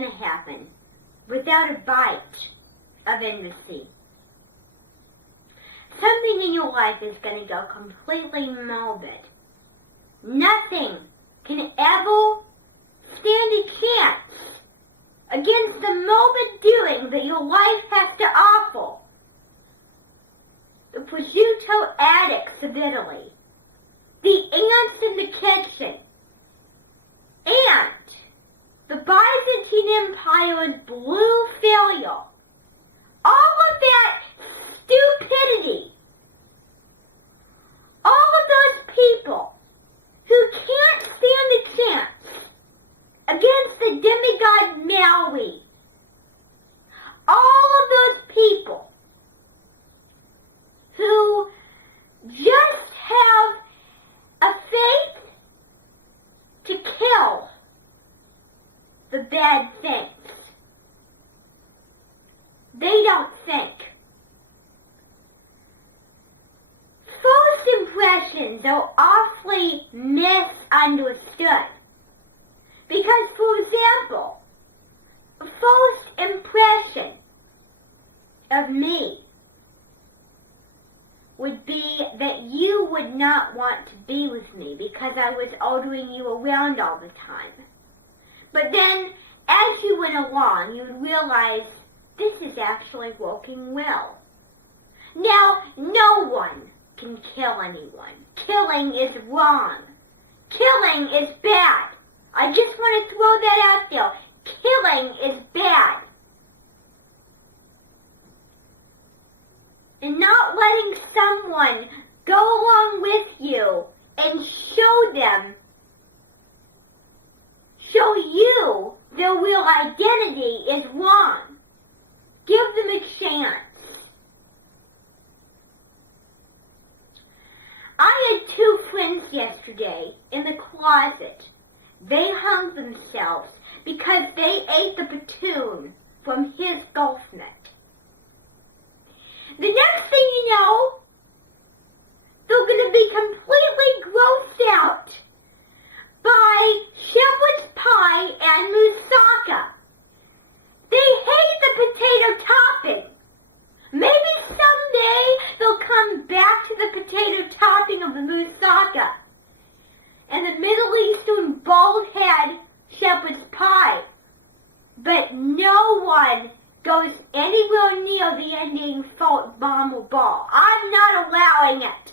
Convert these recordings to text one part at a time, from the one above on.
going to happen without a bite of enmity. Something in your life is going to go completely morbid. Nothing can ever stand a chance against the morbid doing that your life has to offer. The prosciutto addicts of Italy, the ants in the kitchen, and the Byzantine Empire's blue failure. All of that stupidity. All of those people who can't stand a chance against the demigod Maui. All of those people who just have a faith to kill the bad things. They don't think. First impressions are awfully misunderstood. Because, for example, a first impression of me would be that you would not want to be with me because I was ordering you around all the time. But then, as you went along, you would realize this is actually working well. Now, no one can kill anyone. Killing is wrong. Killing is bad. I just want to throw that out there. Killing is bad. And not letting someone go along with you and show you their real identity is wrong. Give them a chance. I had two friends yesterday in the closet. They hung themselves because they ate the platoon from his golf net. The next thing you know, they're going to be completely grossed out by shepherd's pie and moussaka. They hate the potato topping. Maybe someday they'll come back to the potato topping of the moussaka and the Middle Eastern bald head shepherd's pie. But no one goes anywhere near the ending fault bomb or ball. I'm not allowing it.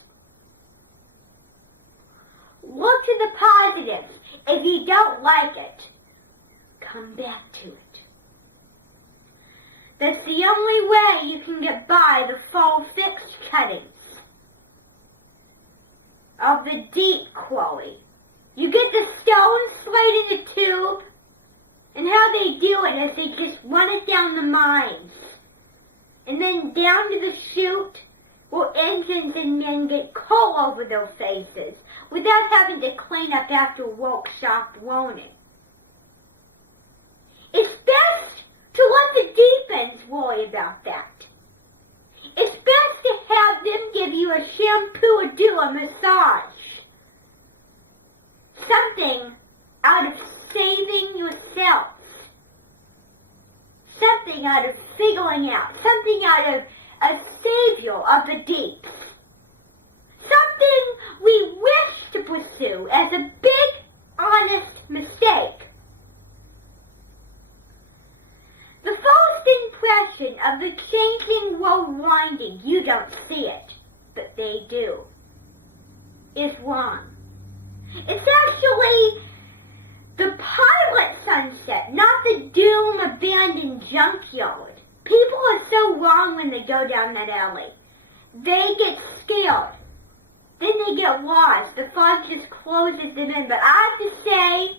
Look to the positives. If you don't like it, come back to it. That's the only way you can get by the fall fixed cuttings of the deep quarry. You get the stone slate in a tube, and how they do it is they just run it down the mines, and then down to the chute where engines and men get coal over their faces without having to clean up after workshop loaning. It's best to let the deep ends worry about that. It's best to have them give you a shampoo or do a massage. Something out of saving yourself. Something out of figuring out. Something out of a savior of the deeps. Something we wish to pursue as a big, honest mistake. The first impression of the changing world winding, you don't see it, but they do, is wrong. It's actually the pilot sunset, not the doom abandoned junkyard. People are so wrong when they go down that alley. They get scared. Then they get lost. The fog just closes them in. But I have to say,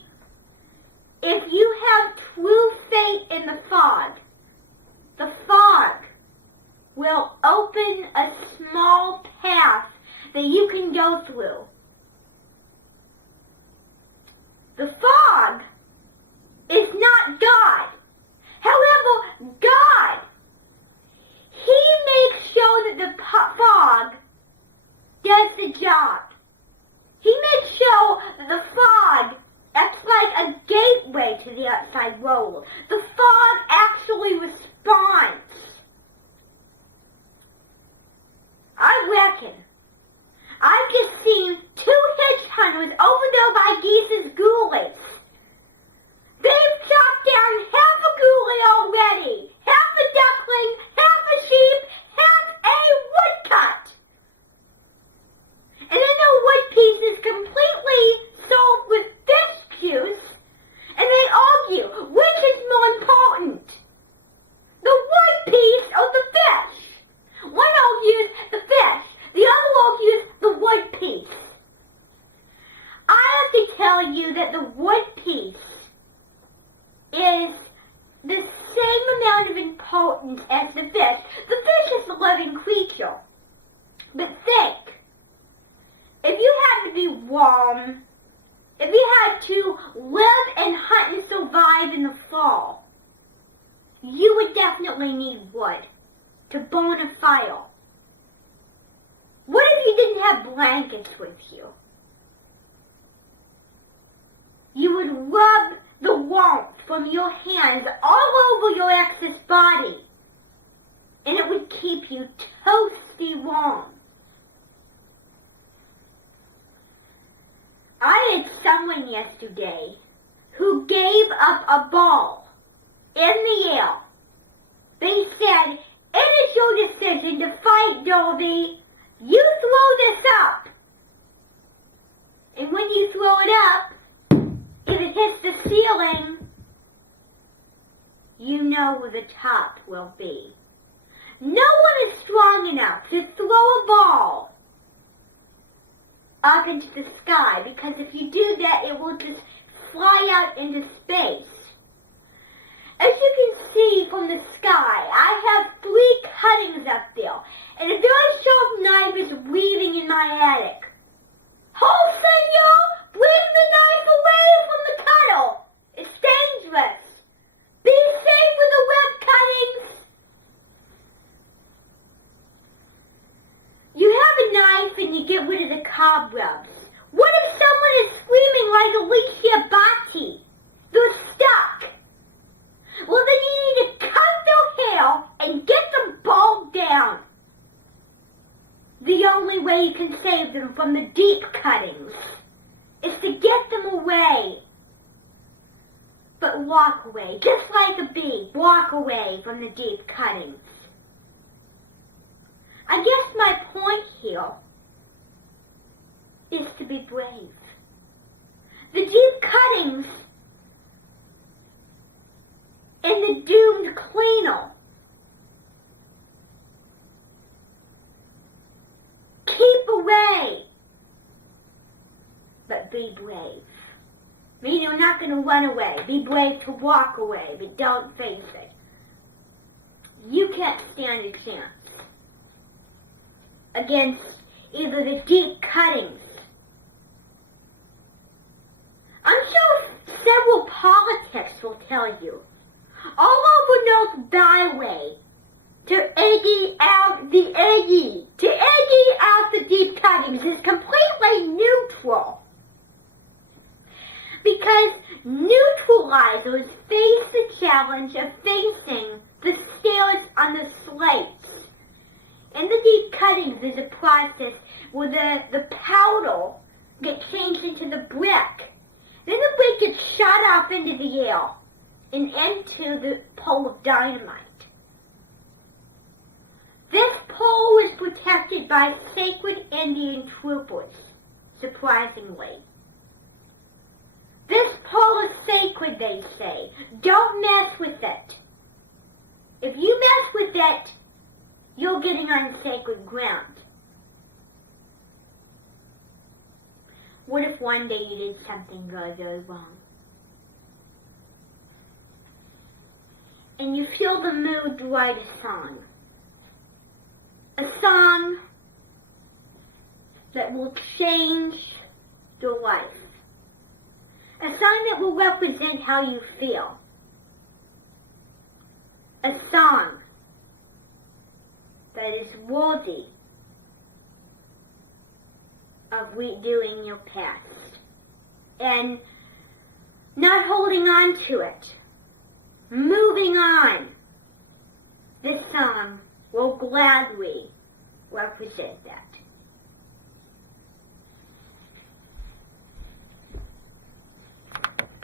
if you have true faith in the fog will open a small path that you can go through. The fog is not God. However, God, He makes sure that the fog does the job. He makes sure that the fog acts like a gateway to the outside world. The fog actually responds. I reckon I've just seen 2 hedge hunters over there by Geese's ghoulies. They've chopped down half a ghoulie already, half a duckling, half a sheep, half a woodcut. And then the wood piece is completely soaked with fish juice, and they argue which is more important, the wood piece or the fish. One argues the fish, the other argues the wood piece. I have to tell you that the wood piece is the same amount of importance as the fish. The fish is a living creature. But think, if you had to be warm, if you had to live and hunt and survive in the fall, you would definitely need wood to burn a fire. What if you didn't have blankets with you? You would rub the warmth from your hands all over your ex's body, and it would keep you toasty warm. I had someone yesterday who gave up a ball in the air. They said, "It is your decision to fight, Dolby. You throw this up." And when you throw it up, if it hits the ceiling, you know where the top will be. No one is strong enough to throw a ball up into the sky, because if you do that, it will just fly out into space. As you can see from the sky, I have 3 cuttings up there, and a very sharp knife is weaving in my attic. "Oh, senor, bring the knife away from the cutter. It's dangerous. Be safe with the web cuttings." You have a knife and you get rid of the cobwebs. What if someone is screaming like Alicia Batti? They're stuck. Well, then you need to cut their hair and get them balled down. The only way you can save them from the deep cuttings is to get them away. But walk away, just like a bee, walk away from the deep cuttings. I guess my point here is to be brave. The deep cuttings and the doomed cleaner. Keep away, but be brave. I mean, you're not going to run away. Be brave to walk away, but don't face it. You can't stand a chance against either the deep cuttings. I'm sure several politics will tell you. All over North Byway, to eggy out the eggy, to eggy out the deep cuttings is completely neutral. Because neutralizers face the challenge of facing the stairs on the slates. In the deep cuttings is a process where the powder gets changed into the brick. Then the brick gets shot off into the air and into the pole of dynamite. This pole is protected by sacred Indian troopers, surprisingly. This pole is sacred, they say. Don't mess with it. If you mess with it, you're getting on sacred ground. What if one day you did something very, very wrong? And you feel the mood to write a song. A song that will change your life. A song that will represent how you feel. A song that is worthy of redoing your past and not holding on to it Moving on. This song will gladly represent that.